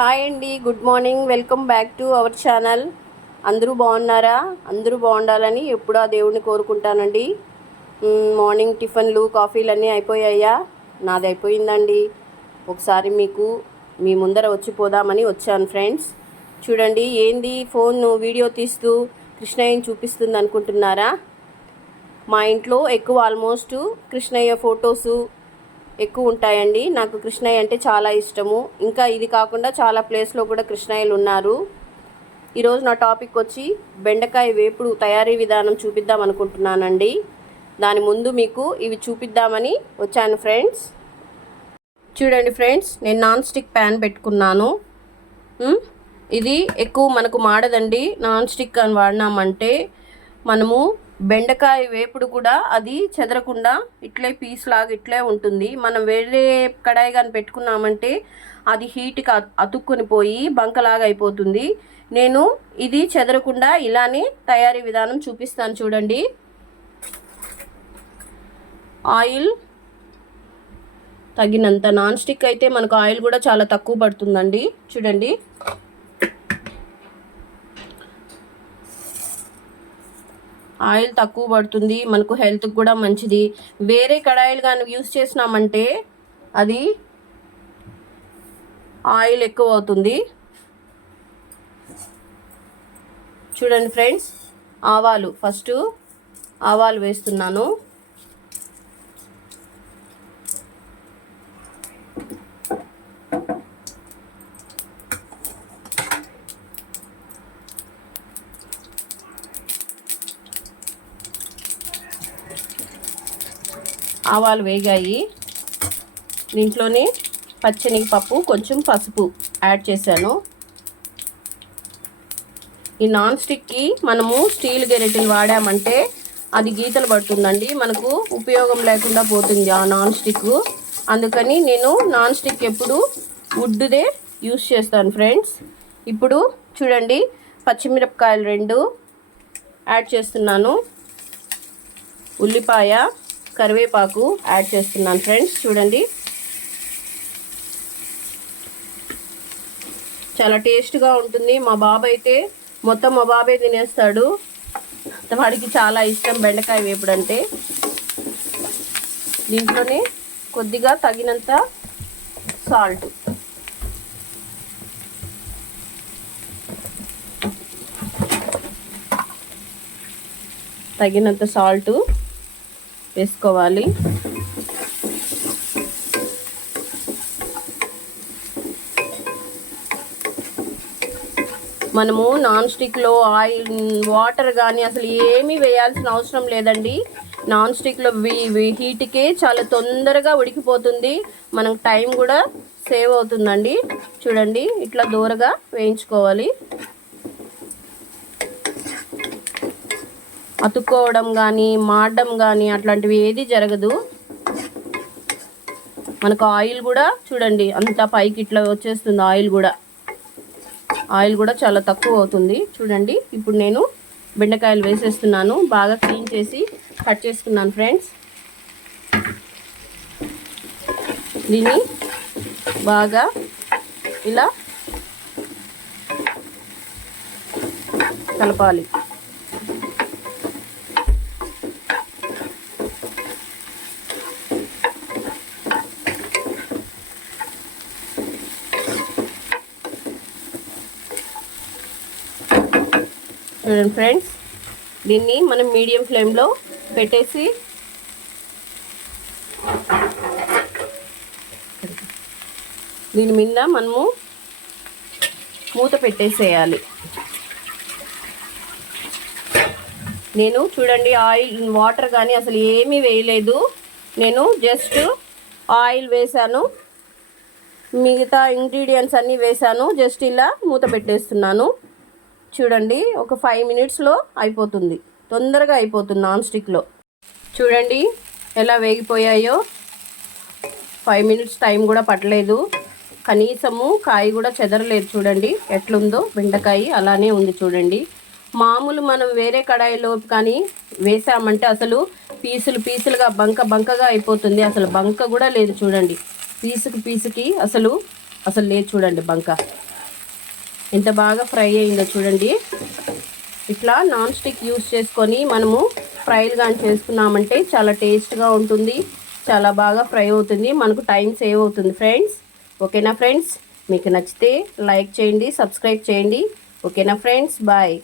Hi అండి, good morning. Welcome back to our channel. అందరూ బాగున్నారా? అందరూ బాగుండాలని ఎప్పుడూ ఆ దేవుడిని కోరుకుంటానండి. మార్నింగ్ టిఫిన్లు కాఫీలు అన్నీ అయిపోయాయా? నాది అయిపోయిందండి. ఒకసారి మీ ముందర వచ్చిపోదామని వచ్చాను ఫ్రెండ్స్. చూడండి, ఏంది ఫోన్ వీడియో తీస్తూ కృష్ణయ్యని చూపిస్తుంది అనుకుంటున్నారా? మా ఇంట్లో ఎక్కువ ఆల్మోస్ట్ కృష్ణయ్య ఫొటోసు ఎక్కువ ఉంటాయండి. నాకు కృష్ణయ్య అంటే చాలా ఇష్టము. ఇంకా ఇది కాకుండా చాలా ప్లేస్లో కూడా కృష్ణయ్యలు ఉన్నారు. ఈరోజు నా టాపిక్ వచ్చి బెండకాయ వేపుడు తయారీ విధానం చూపిద్దాం అనుకుంటున్నానండి. దాని ముందు మీకు ఇవి చూపిద్దామని వచ్చాను ఫ్రెండ్స్. చూడండి ఫ్రెండ్స్, నేను నాన్ స్టిక్ ప్యాన్ పెట్టుకున్నాను. ఇది ఎక్కువ మనకు మాడదండి. నాన్ స్టిక్ అని వాడినామంటే మనము బెండకాయ వేపుడు కూడా అది చెదరకుండా ఇట్లే పీస్ లాగా ఇట్లే ఉంటుంది. మనం వేరే కడాయి కానీ పెట్టుకున్నామంటే అది హీట్కి అతుక్కుని పోయి బంకలాగా అయిపోతుంది. నేను ఇది చెదరకుండా ఇలానే తయారీ విధానం చూపిస్తాను. చూడండి, ఆయిల్ తగినంత. నాన్ స్టిక్ అయితే మనకు ఆయిల్ కూడా చాలా తక్కువ పడుతుందండి. చూడండి, ఆయిల్ తక్కువ పడుతుంది, మనకు హెల్త్కి కూడా మంచిది. వేరే కడాయిలు కానీ యూస్ చేసినామంటే అది ఆయిల్ ఎక్కువ అవుతుంది. చూడండి ఫ్రెండ్స్, ఆవాలు ఫస్ట్ ఆవాలు వేస్తున్నాను. ఆవాలు వేగాయి. దీంట్లోనే పచ్చెనగపప్పు, కొంచెం పసుపు యాడ్ చేశాను. ఈ నాన్ స్టిక్కి మనము స్టీల్ గెరిటెలు వాడామంటే అది గీతలు పడుతుందండి, మనకు ఉపయోగం లేకుండా పోతుంది ఆ నాన్ స్టిక్. అందుకని నేను నాన్ స్టిక్ ఎప్పుడు వుడ్దే యూస్ చేస్తాను ఫ్రెండ్స్. ఇప్పుడు చూడండి, పచ్చిమిరపకాయలు 2 యాడ్ చేస్తున్నాను. ఉల్లిపాయ, కరివేపాకు యాడ్ చేస్తున్నాను ఫ్రెండ్స్. చూడండి, చాలా టేస్ట్గా ఉంటుంది. మా బాబు అయితే మొత్తం మా బాబే తినేస్తాడు. వాడికి చాలా ఇష్టం బెండకాయ వేపుడు అంటే. దీంట్లోనే కొద్దిగా తగినంత సాల్ట్, వేసుకోవాలి. మనము నాన్ స్టిక్లో ఆయిల్, వాటర్ కానీ అసలు ఏమీ వేయాల్సిన అవసరం లేదండి. నాన్ స్టిక్లో హీట్కే చాలా తొందరగా ఉడికిపోతుంది. మనకు టైం కూడా సేవ్ అవుతుందండి. చూడండి, ఇట్లా దూరగా వేయించుకోవాలి. అతుక్కోవడం కానీ మాడడం కానీ అట్లాంటివి ఏది జరగదు. మనకు ఆయిల్ కూడా చూడండి అంత పైకి ఇట్లా వచ్చేస్తుంది. ఆయిల్ కూడా చాలా తక్కువ అవుతుంది. చూడండి, ఇప్పుడు నేను బెండకాయలు వేసేస్తున్నాను. బాగా క్లీన్ చేసి కట్ చేసుకున్నాను ఫ్రెండ్స్. దీన్ని బాగా ఇలా కలపాలి. చూడండి ఫ్రెండ్స్, దీన్ని మనం మీడియం ఫ్లేమ్లో పెట్టేసి దీని మీద మనము మూత పెట్టేసేయాలి. నేను చూడండి ఆయిల్, వాటర్ కానీ అసలు ఏమీ వేయలేదు. నేను జస్ట్ ఆయిల్ వేసాను, మిగతా ఇంగ్రీడియంట్స్ అన్నీ వేసాను. జస్ట్ ఇలా మూత పెట్టేస్తున్నాను. చూడండి, ఒక 5 మినిట్స్లో అయిపోతుంది. తొందరగా అయిపోతుంది నాన్ స్టిక్లో. చూడండి ఎలా వేగిపోయాయో. 5 మినిట్స్ టైం కూడా పట్టలేదు. కనీసము కాయ కూడా చెదరలేదు. చూడండి ఎట్లుందో, బెండకాయ అలానే ఉంది. చూడండి, మామూలు మనం వేరే కడాయిలో కానీ వేసామంటే అసలు పీసులుగా బంకగా అయిపోతుంది. అసలు బంక కూడా లేదు. చూడండి, పీసుకి అసలు లేదు. చూడండి బంక. ఎంత బాగా ఫ్రై అయిందో చూడండి. ఇట్లా నాన్ స్టిక్ యూస్ చేసుకొని మనము ఫ్రైలు కానీ చేసుకున్నామంటే చాలా టేస్ట్గా ఉంటుంది, చాలా బాగా ఫ్రై అవుతుంది, మనకు టైం సేవ్ అవుతుంది ఫ్రెండ్స్. ఓకేనా ఫ్రెండ్స్, మీకు నచ్చితే లైక్ చేయండి, సబ్స్క్రైబ్ చేయండి. ఓకేనా ఫ్రెండ్స్, బాయ్.